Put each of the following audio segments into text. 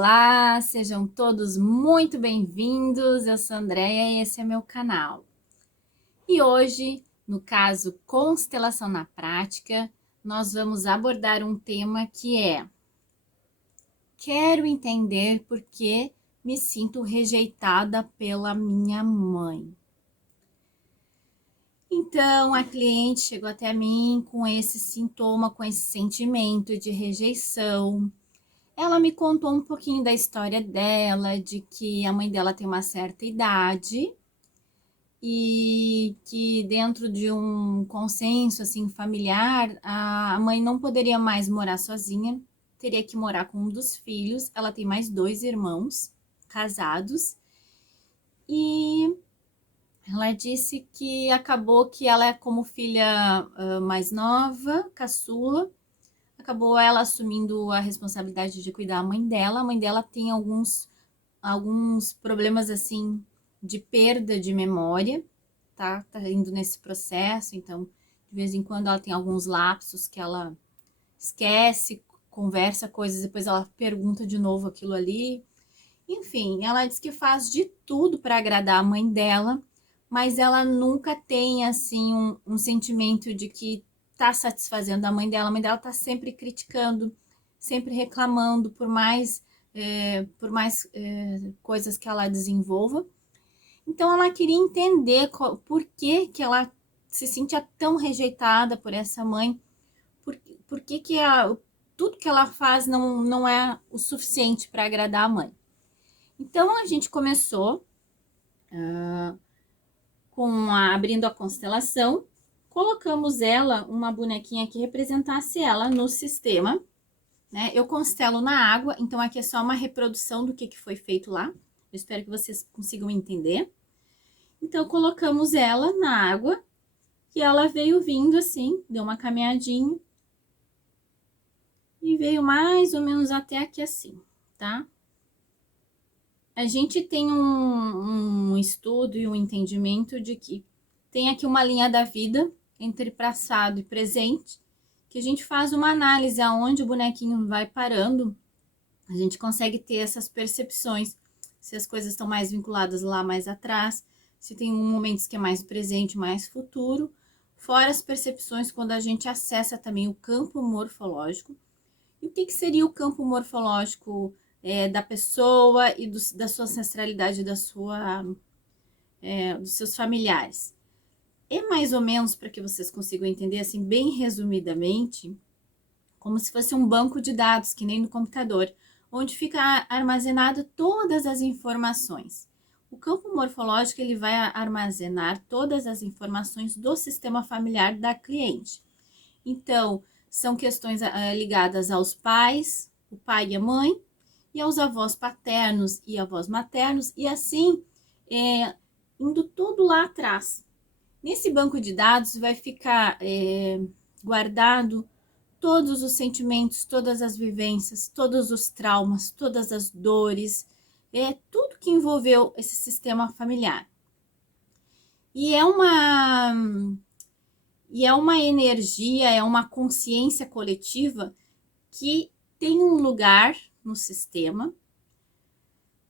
Olá, sejam todos muito bem-vindos. Eu sou a Andréia e esse é meu canal. E hoje, no caso Constelação na Prática, nós vamos abordar um tema que é: quero entender por que me sinto rejeitada pela minha mãe. Então, a cliente chegou até mim com esse sintoma, com esse sentimento de rejeição. Ela me contou um pouquinho da história dela, de que a mãe dela tem uma certa idade e que dentro de um consenso assim familiar, a mãe não poderia mais morar sozinha, teria que morar com um dos filhos. Ela tem mais 2 irmãos casados e ela disse que acabou que ela é como filha mais nova, caçula. Acabou ela assumindo a responsabilidade de cuidar da mãe dela. A mãe dela tem alguns problemas assim de perda de memória, tá? Tá indo nesse processo, então de vez em quando ela tem alguns lapsos que ela esquece, conversa coisas, depois ela pergunta de novo aquilo ali. Enfim, ela diz que faz de tudo para agradar a mãe dela, mas ela nunca tem assim um sentimento de que tá satisfazendo a mãe dela tá sempre criticando, sempre reclamando, por mais coisas que ela desenvolva. Então ela queria entender por que ela se sentia tão rejeitada por essa mãe, por que tudo que ela faz não é o suficiente para agradar a mãe. Então a gente começou abrindo a constelação, colocamos ela, uma bonequinha que representasse ela no sistema, né? Eu constelo na água, então aqui é só uma reprodução do que foi feito lá. Eu espero que vocês consigam entender. Então colocamos ela na água e ela veio vindo assim, deu uma caminhadinha e veio mais ou menos até aqui assim, tá? A gente tem um estudo e um entendimento de que tem aqui uma linha da vida entre passado e presente, que a gente faz uma análise aonde o bonequinho vai parando, a gente consegue ter essas percepções, se as coisas estão mais vinculadas lá mais atrás, se tem momentos que é mais presente, mais futuro, fora as percepções quando a gente acessa também o campo morfológico. E o que seria o campo morfológico da pessoa e da sua ancestralidade, dos seus familiares? É mais ou menos, para que vocês consigam entender, assim, bem resumidamente, como se fosse um banco de dados, que nem no computador, onde fica armazenado todas as informações. O campo morfológico, ele vai armazenar todas as informações do sistema familiar da cliente. Então, são questões ligadas aos pais, o pai e a mãe, e aos avós paternos e avós maternos, e assim, indo tudo lá atrás. Nesse banco de dados vai ficar guardado todos os sentimentos, todas as vivências, todos os traumas, todas as dores, tudo que envolveu esse sistema familiar. E é uma energia, é uma consciência coletiva que tem um lugar no sistema.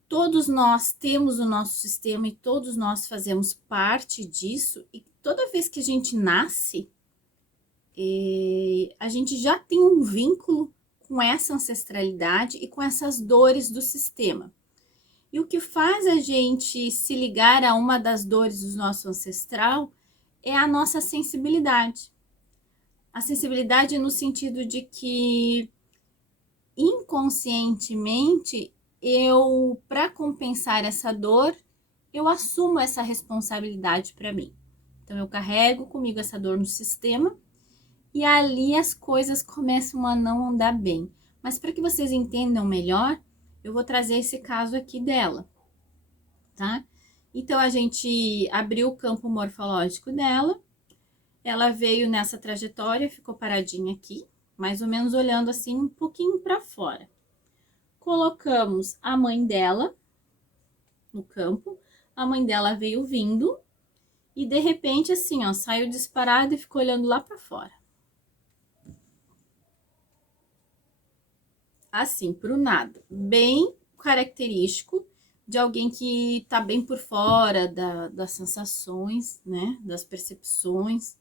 Todos nós temos o nosso sistema e todos nós fazemos parte disso. E toda vez que a gente nasce, a gente já tem um vínculo com essa ancestralidade e com essas dores do sistema. E o que faz a gente se ligar a uma das dores do nosso ancestral é a nossa sensibilidade. A sensibilidade no sentido de que inconscientemente para compensar essa dor, eu assumo essa responsabilidade para mim. Então eu carrego comigo essa dor no sistema e ali as coisas começam a não andar bem. Mas para que vocês entendam melhor, eu vou trazer esse caso aqui dela, tá? Então a gente abriu o campo morfológico dela, ela veio nessa trajetória, ficou paradinha aqui, mais ou menos olhando assim um pouquinho para fora. Colocamos a mãe dela no campo, a mãe dela veio vindo e de repente assim, ó, saiu disparada e ficou olhando lá para fora. Assim, pro nada, bem característico de alguém que tá bem por fora das sensações, né, das percepções,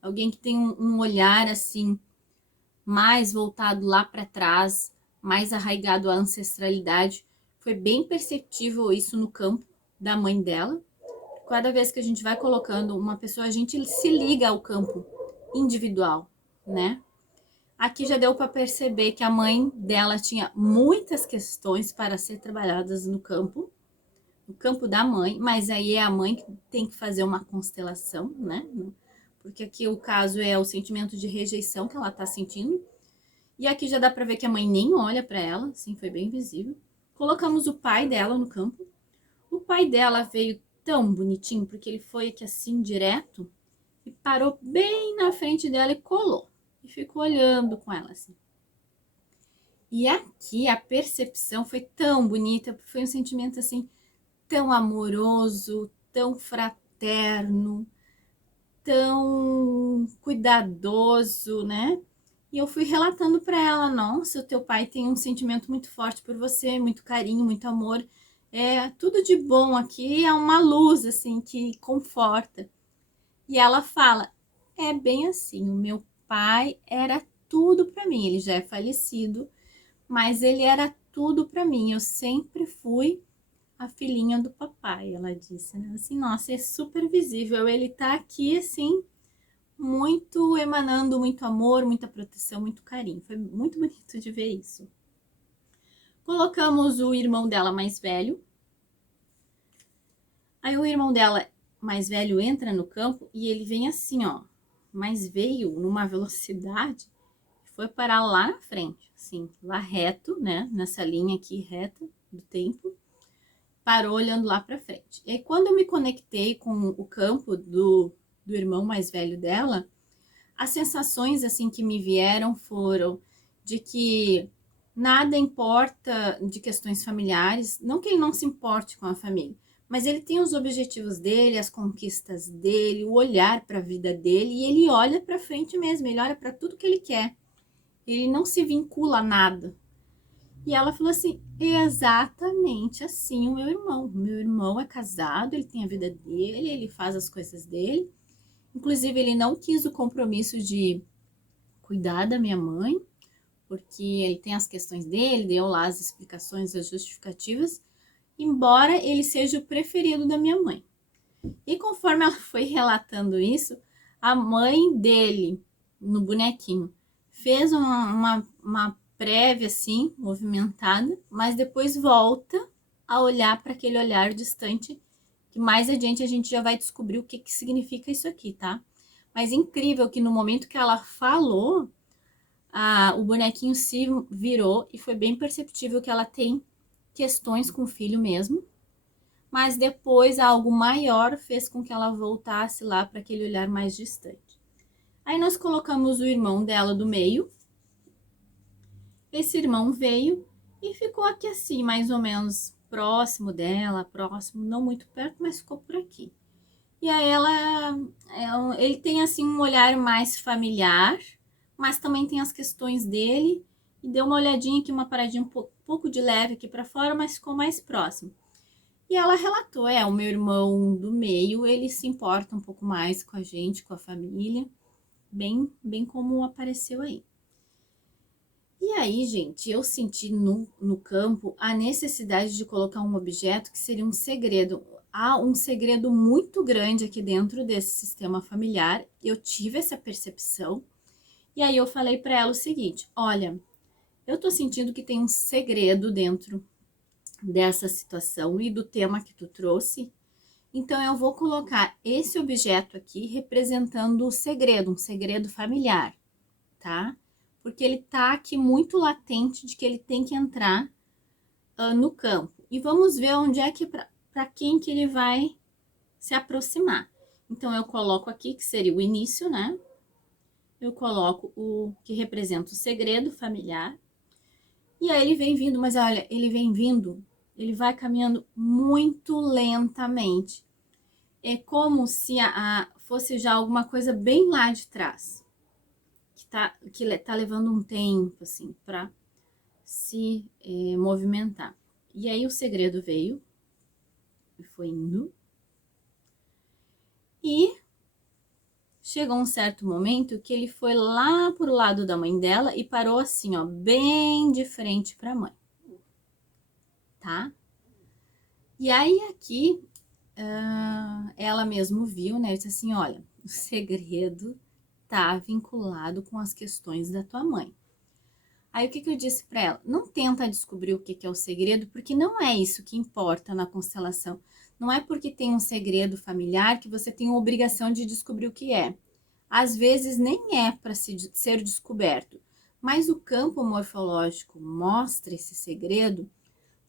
alguém que tem um olhar assim mais voltado lá para trás, mais arraigado à ancestralidade. Foi bem perceptível isso no campo da mãe dela. Cada vez que a gente vai colocando uma pessoa, a gente se liga ao campo individual, né? Aqui já deu para perceber que a mãe dela tinha muitas questões para ser trabalhadas no campo da mãe, mas aí é a mãe que tem que fazer uma constelação, né? Porque aqui o caso é o sentimento de rejeição que ela tá sentindo. E aqui já dá para ver que a mãe nem olha para ela, assim, foi bem visível. Colocamos o pai dela no campo. O pai dela veio tão bonitinho, porque ele foi aqui assim direto e parou bem na frente dela e colou. E ficou olhando com ela assim. E aqui a percepção foi tão bonita, foi um sentimento assim tão amoroso, tão fraterno, tão cuidadoso, né? E eu fui relatando para ela, nossa, o teu pai tem um sentimento muito forte por você, muito carinho, muito amor. É tudo de bom aqui, é uma luz assim que conforta. E ela fala: "É bem assim, o meu pai era tudo para mim, ele já é falecido, mas ele era tudo para mim. Eu sempre fui a filhinha do papai", ela disse, né? Assim, nossa, é super visível, ele tá aqui assim, muito emanando muito amor, muita proteção, muito carinho. Foi muito bonito de ver isso. Colocamos o irmão dela mais velho. Aí o irmão dela mais velho entra no campo e ele vem assim, ó, mas veio numa velocidade, foi parar lá na frente, assim, lá reto, né, nessa linha aqui reta do tempo, parou olhando lá para frente. E aí, quando eu me conectei com o campo do irmão mais velho dela, as sensações assim que me vieram foram de que nada importa de questões familiares, não que ele não se importe com a família, mas ele tem os objetivos dele, as conquistas dele, o olhar para a vida dele e ele olha para frente mesmo, ele olha para tudo que ele quer. Ele não se vincula a nada. E ela falou assim: exatamente assim o meu irmão. O meu irmão é casado, ele tem a vida dele, ele faz as coisas dele. Inclusive, ele não quis o compromisso de cuidar da minha mãe, porque ele tem as questões dele, deu lá as explicações, as justificativas, embora ele seja o preferido da minha mãe. E conforme ela foi relatando isso, a mãe dele, no bonequinho, fez uma prévia assim, movimentada, mas depois volta a olhar para aquele olhar distante, que mais adiante a gente já vai descobrir o que significa isso aqui, tá? Mas incrível que no momento que ela falou, o bonequinho se virou e foi bem perceptível que ela tem questões com o filho mesmo, mas depois algo maior fez com que ela voltasse lá para aquele olhar mais distante. Aí nós colocamos o irmão dela do meio. Esse irmão veio e ficou aqui assim, mais ou menos próximo dela, próximo, não muito perto, mas ficou por aqui. E aí ele tem assim um olhar mais familiar, mas também tem as questões dele. E deu uma olhadinha aqui, uma paradinha um pouco de leve aqui para fora, mas ficou mais próximo. E ela relatou, o meu irmão do meio, ele se importa um pouco mais com a gente, com a família, bem como apareceu aí. E aí, gente, eu senti no campo a necessidade de colocar um objeto que seria um segredo. Há um segredo muito grande aqui dentro desse sistema familiar. Eu tive essa percepção. E aí eu falei para ela o seguinte: olha, eu tô sentindo que tem um segredo dentro dessa situação e do tema que tu trouxe. Então eu vou colocar esse objeto aqui representando o segredo, um segredo familiar, tá? Porque ele tá aqui muito latente de que ele tem que entrar no campo. E vamos ver onde é que para quem que ele vai se aproximar. Então eu coloco aqui que seria o início, né? Eu coloco o que representa o segredo familiar. E aí ele vem vindo, mas olha, ele vem vindo, ele vai caminhando muito lentamente. É como se fosse já alguma coisa bem lá de trás, que tá levando um tempo, assim, para se movimentar. E aí o segredo veio, e foi indo, e chegou um certo momento que ele foi lá pro lado da mãe dela e parou assim, ó, bem de frente para a mãe, tá? E aí aqui ela mesmo viu, né? Disse assim, olha, o segredo tá vinculado com as questões da tua mãe. Aí o que eu disse para ela? Não tenta descobrir o que é o segredo, porque não é isso que importa na constelação. Não é porque tem um segredo familiar que você tem a obrigação de descobrir o que é. Às vezes nem é para ser descoberto, mas o campo morfológico mostra esse segredo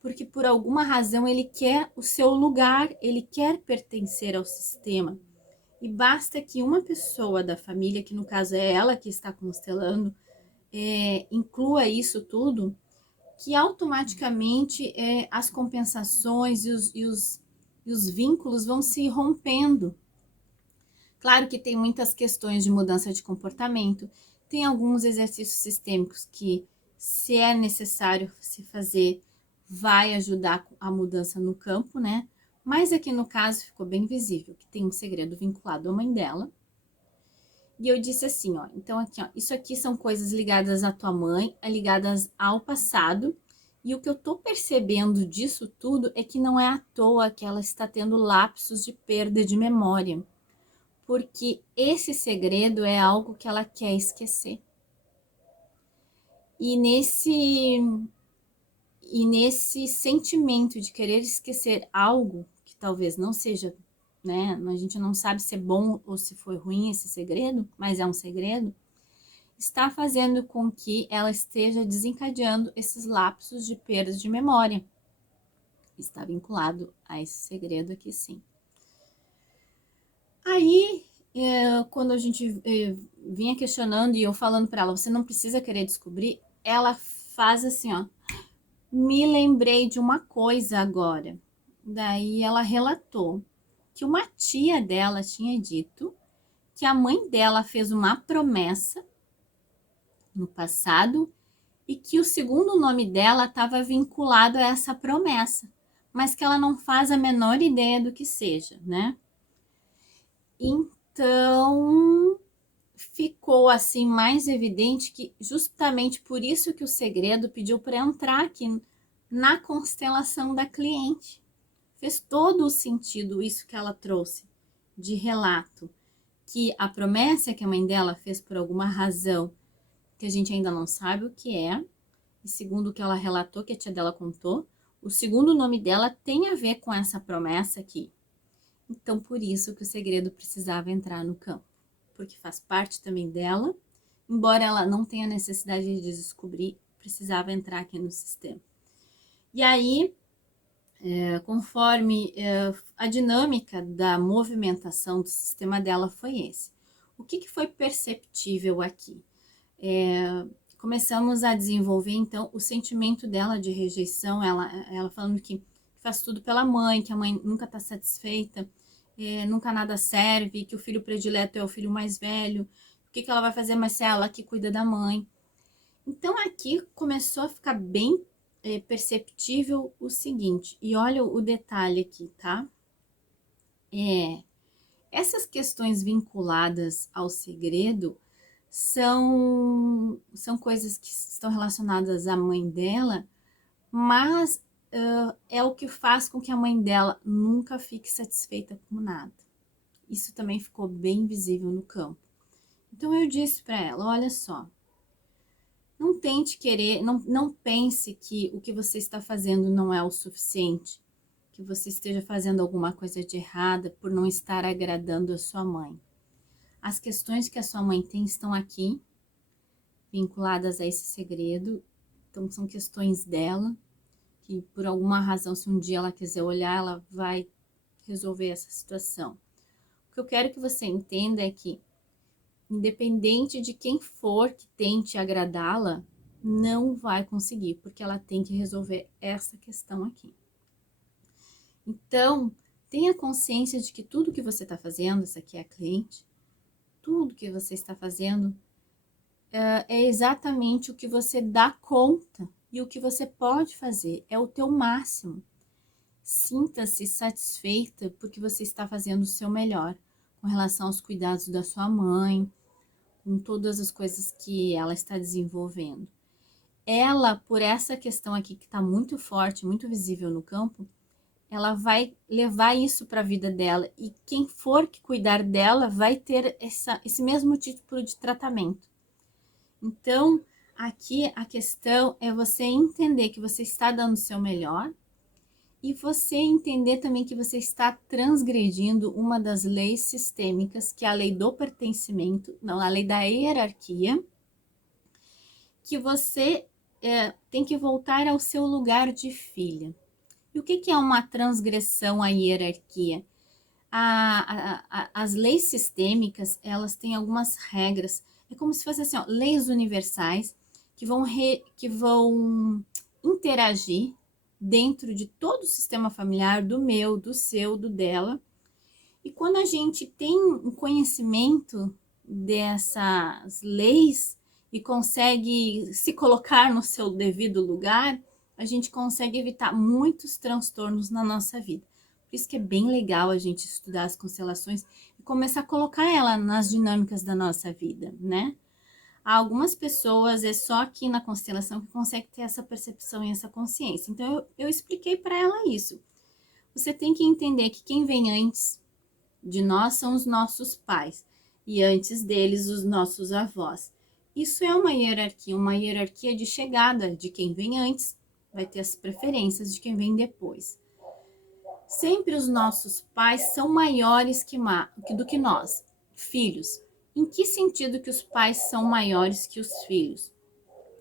porque por alguma razão ele quer o seu lugar, ele quer pertencer ao sistema. E basta que uma pessoa da família, que no caso é ela que está constelando, inclua isso tudo, que automaticamente as compensações e os vínculos vão se rompendo. Claro que tem muitas questões de mudança de comportamento, tem alguns exercícios sistêmicos que, se é necessário se fazer, vai ajudar a mudança no campo, né? Mas aqui no caso ficou bem visível que tem um segredo vinculado à mãe dela. E eu disse assim, ó, então aqui, ó, isso aqui são coisas ligadas à tua mãe, ligadas ao passado. E o que eu tô percebendo disso tudo é que não é à toa que ela está tendo lapsos de perda de memória, porque esse segredo é algo que ela quer esquecer. E nesse sentimento de querer esquecer algo que talvez não seja, né? A gente não sabe se é bom ou se foi ruim esse segredo, mas é um segredo, está fazendo com que ela esteja desencadeando esses lapsos de perda de memória. Está vinculado a esse segredo aqui, sim. Aí, quando a gente vinha questionando e eu falando para ela, você não precisa querer descobrir, ela faz assim, ó, me lembrei de uma coisa agora. Daí ela relatou que uma tia dela tinha dito que a mãe dela fez uma promessa no passado e que o segundo nome dela estava vinculado a essa promessa, mas que ela não faz a menor ideia do que seja, né? Então, ficou assim mais evidente que justamente por isso que o segredo pediu para entrar aqui na constelação da cliente. Fez todo o sentido isso que ela trouxe de relato, que a promessa que a mãe dela fez por alguma razão que a gente ainda não sabe o que é, e segundo o que ela relatou, que a tia dela contou, o segundo nome dela tem a ver com essa promessa aqui. Então, por isso que o segredo precisava entrar no campo, porque faz parte também dela, embora ela não tenha necessidade de descobrir, precisava entrar aqui no sistema. E aí, conforme a dinâmica da movimentação do sistema dela foi esse. O que foi perceptível aqui? Começamos a desenvolver, então, o sentimento dela de rejeição, ela falando que faz tudo pela mãe, que a mãe nunca está satisfeita, nunca nada serve, que o filho predileto é o filho mais velho, o que ela vai fazer, mas se é ela que cuida da mãe. Então, aqui começou a ficar bem perceptível o seguinte, e olha o detalhe aqui, tá? Essas questões vinculadas ao segredo são coisas que estão relacionadas à mãe dela, mas é o que faz com que a mãe dela nunca fique satisfeita com nada. Isso também ficou bem visível no campo. Então eu disse para ela, olha só, não tente querer, não pense que o que você está fazendo não é o suficiente, que você esteja fazendo alguma coisa de errada por não estar agradando a sua mãe. As questões que a sua mãe tem estão aqui, vinculadas a esse segredo, então são questões dela, que por alguma razão, se um dia ela quiser olhar, ela vai resolver essa situação. O que eu quero que você entenda é que, independente de quem for que tente agradá-la, não vai conseguir, porque ela tem que resolver essa questão aqui. Então, tenha consciência de que tudo que você está fazendo, essa aqui é a cliente, tudo que você está fazendo é exatamente o que você dá conta E o que você pode fazer é o teu máximo. Sinta-se satisfeita porque você está fazendo o seu melhor com relação aos cuidados da sua mãe, com todas as coisas que ela está desenvolvendo. Ela, por essa questão aqui que está muito forte, muito visível no campo, ela vai levar isso para a vida dela. E quem for que cuidar dela vai ter esse mesmo tipo de tratamento. Então, aqui a questão é você entender que você está dando o seu melhor e você entender também que você está transgredindo uma das leis sistêmicas, que é a lei do pertencimento, não, a lei da hierarquia, que você tem que voltar ao seu lugar de filha. E o que é uma transgressão à hierarquia? As leis sistêmicas, elas têm algumas regras. É como se fosse assim, ó, leis universais que vão interagir dentro de todo o sistema familiar, do meu, do seu, do dela. E quando a gente tem um conhecimento dessas leis e consegue se colocar no seu devido lugar, a gente consegue evitar muitos transtornos na nossa vida. Por isso que é bem legal a gente estudar as constelações e começar a colocar ela nas dinâmicas da nossa vida, né? Há algumas pessoas, é só aqui na constelação que consegue ter essa percepção e essa consciência. Então, eu expliquei para ela isso. Você tem que entender que quem vem antes de nós são os nossos pais e antes deles os nossos avós. Isso é uma hierarquia de chegada, de quem vem antes vai ter as preferências de quem vem depois. Sempre os nossos pais são maiores do que nós, filhos. Em que sentido que os pais são maiores que os filhos?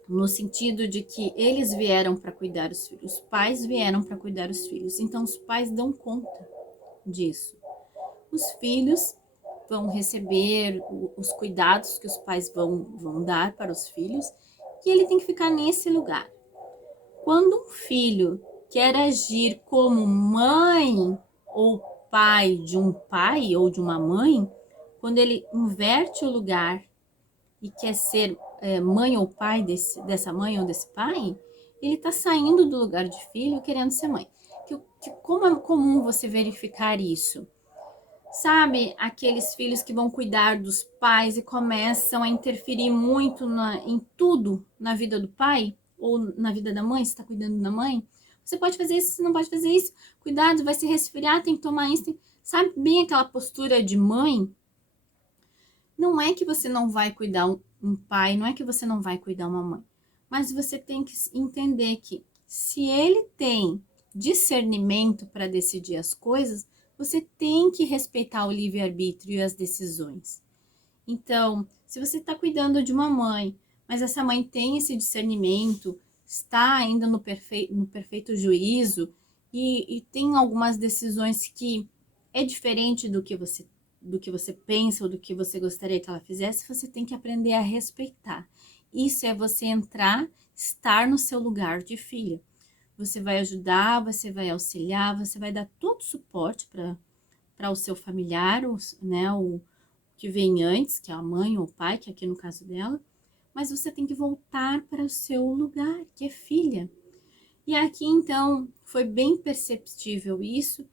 No sentido de que eles vieram para cuidar dos filhos, os pais vieram para cuidar dos filhos. Então os pais dão conta disso. Os filhos vão receber os cuidados que os pais vão dar para os filhos e ele tem que ficar nesse lugar. Quando um filho quer agir como mãe ou pai de um pai ou de uma mãe, quando ele inverte o lugar e quer ser mãe ou pai dessa mãe ou desse pai, ele está saindo do lugar de filho querendo ser mãe. Como é comum você verificar isso? Sabe, aqueles filhos que vão cuidar dos pais e começam a interferir muito em tudo na vida do pai ou na vida da mãe, se está cuidando da mãe. Você pode fazer isso, você não pode fazer isso. Cuidado, vai se resfriar, tem que tomar isso. Sabe bem aquela postura de mãe? Não é que você não vai cuidar um pai, não é que você não vai cuidar uma mãe. Mas você tem que entender que se ele tem discernimento para decidir as coisas, você tem que respeitar o livre-arbítrio e as decisões. Então, se você está cuidando de uma mãe, mas essa mãe tem esse discernimento, está ainda no perfeito juízo e tem algumas decisões que é diferente do que você pensa ou do que você gostaria que ela fizesse, você tem que aprender a respeitar. Isso é você estar no seu lugar de filha. Você vai ajudar, você vai auxiliar, você vai dar todo o suporte para o seu familiar, né, o que vem antes, que é a mãe ou o pai, que é aqui no caso dela, mas você tem que voltar para o seu lugar, que é filha. E aqui, então, foi bem perceptível isso,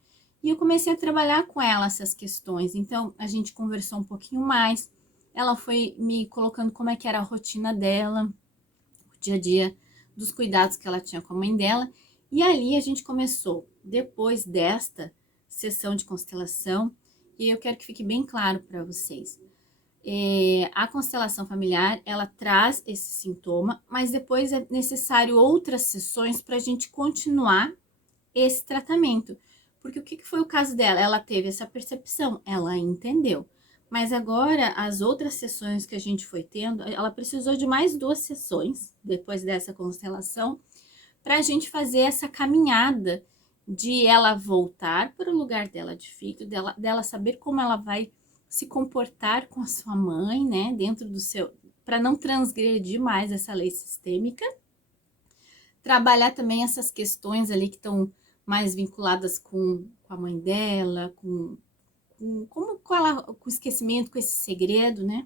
e eu comecei a trabalhar com ela essas questões. Então, a gente conversou um pouquinho mais, ela foi me colocando como é que era a rotina dela, o dia a dia, dos cuidados que ela tinha com a mãe dela, e ali a gente começou, depois desta sessão de constelação, e eu quero que fique bem claro para vocês. A constelação familiar, ela traz esse sintoma, mas depois é necessário outras sessões para a gente continuar esse tratamento. Porque o que foi o caso dela? Ela teve essa percepção, ela entendeu. Mas agora, as outras sessões que a gente foi tendo, ela precisou de mais 2 sessões, depois dessa constelação, para a gente fazer essa caminhada de ela voltar para o lugar dela de filho, dela saber como ela vai se comportar com a sua mãe, né, dentro do seu, para não transgredir mais essa lei sistêmica. Trabalhar também essas questões ali que estão mais vinculadas com a mãe dela, com o esquecimento, com esse segredo, né?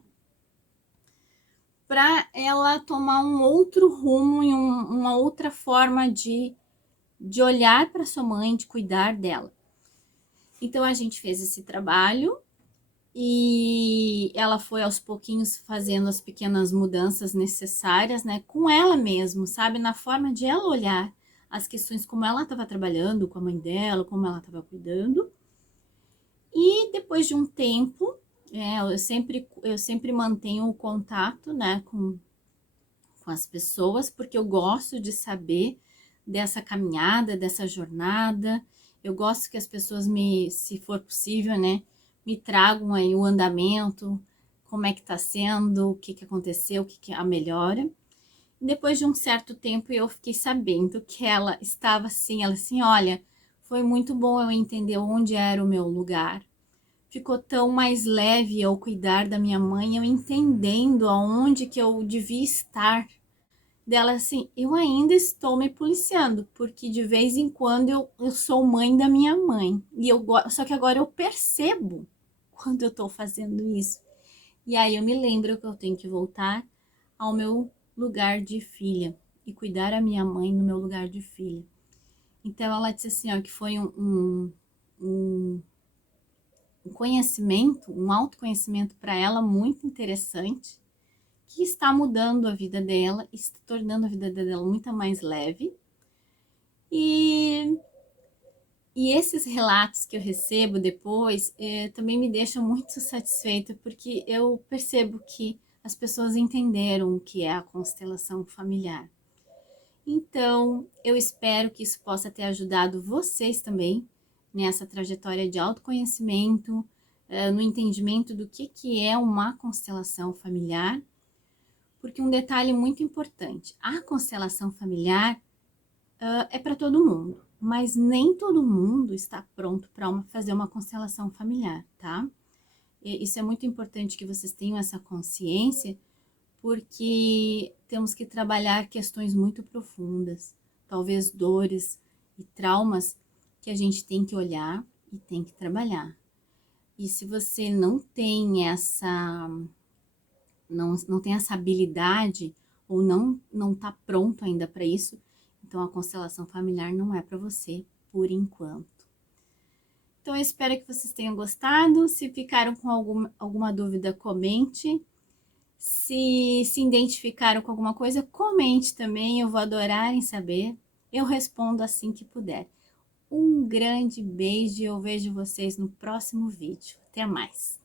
para ela tomar um outro rumo e uma outra forma de olhar para sua mãe, de cuidar dela. Então a gente fez esse trabalho e ela foi aos pouquinhos fazendo as pequenas mudanças necessárias, né, com ela mesmo, sabe, na forma de ela olhar as questões, como ela estava trabalhando com a mãe dela, como ela estava cuidando. E depois de um tempo, eu sempre mantenho o contato, né, com as pessoas, porque eu gosto de saber dessa caminhada, dessa jornada. Eu gosto que as pessoas se for possível, né, me tragam aí o andamento, como é que tá sendo, o que que aconteceu, o que que é a melhora. Depois de um certo tempo eu fiquei sabendo que ela estava assim, ela assim, olha, foi muito bom eu entender onde era o meu lugar. Ficou tão mais leve eu cuidar da minha mãe, eu entendendo aonde que eu devia estar dela assim, eu ainda estou me policiando, porque de vez em quando eu sou mãe da minha mãe. Só que agora eu percebo quando eu estou fazendo isso. E aí eu me lembro que eu tenho que voltar ao meu lugar de filha e cuidar a minha mãe no meu lugar de filha. Então ela disse assim, ó, que foi um conhecimento, um autoconhecimento para ela muito interessante, que está mudando a vida dela, está tornando a vida dela muito mais leve. E, e esses relatos que eu recebo depois também me deixam muito satisfeita, porque eu percebo que as pessoas entenderam o que é a constelação familiar. Então, eu espero que isso possa ter ajudado vocês também nessa trajetória de autoconhecimento, no entendimento do que é uma constelação familiar, porque um detalhe muito importante, a constelação familiar é para todo mundo, mas nem todo mundo está pronto para fazer uma constelação familiar, tá? E isso é muito importante que vocês tenham essa consciência, porque temos que trabalhar questões muito profundas, talvez dores e traumas que a gente tem que olhar e tem que trabalhar. E se você não tem essa habilidade ou não está pronto ainda para isso, então a constelação familiar não é para você por enquanto. Então eu espero que vocês tenham gostado. Se ficaram com alguma dúvida, comente. Se identificaram com alguma coisa, comente também, eu vou adorar em saber. Eu respondo assim que puder. Um grande beijo e eu vejo vocês no próximo vídeo. Até mais!